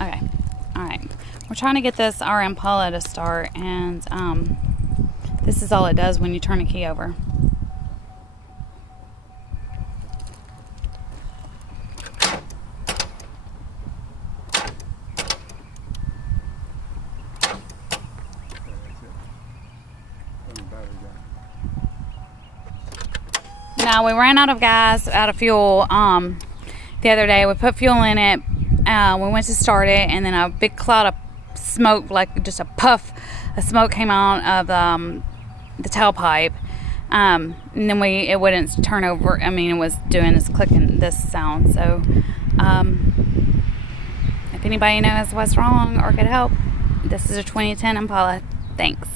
Okay. All right. We're trying to get our Impala to start, and this is all it does when you turn a key over. Now we ran out of gas, out of fuel. The other day we put fuel in it. We went to start it, and then a big cloud of smoke, like just a puff of smoke, came out of the tailpipe. And then it wouldn't turn over. I mean, it was doing this sound. So, if anybody knows what's wrong or could help, this is a 2010 Impala. Thanks.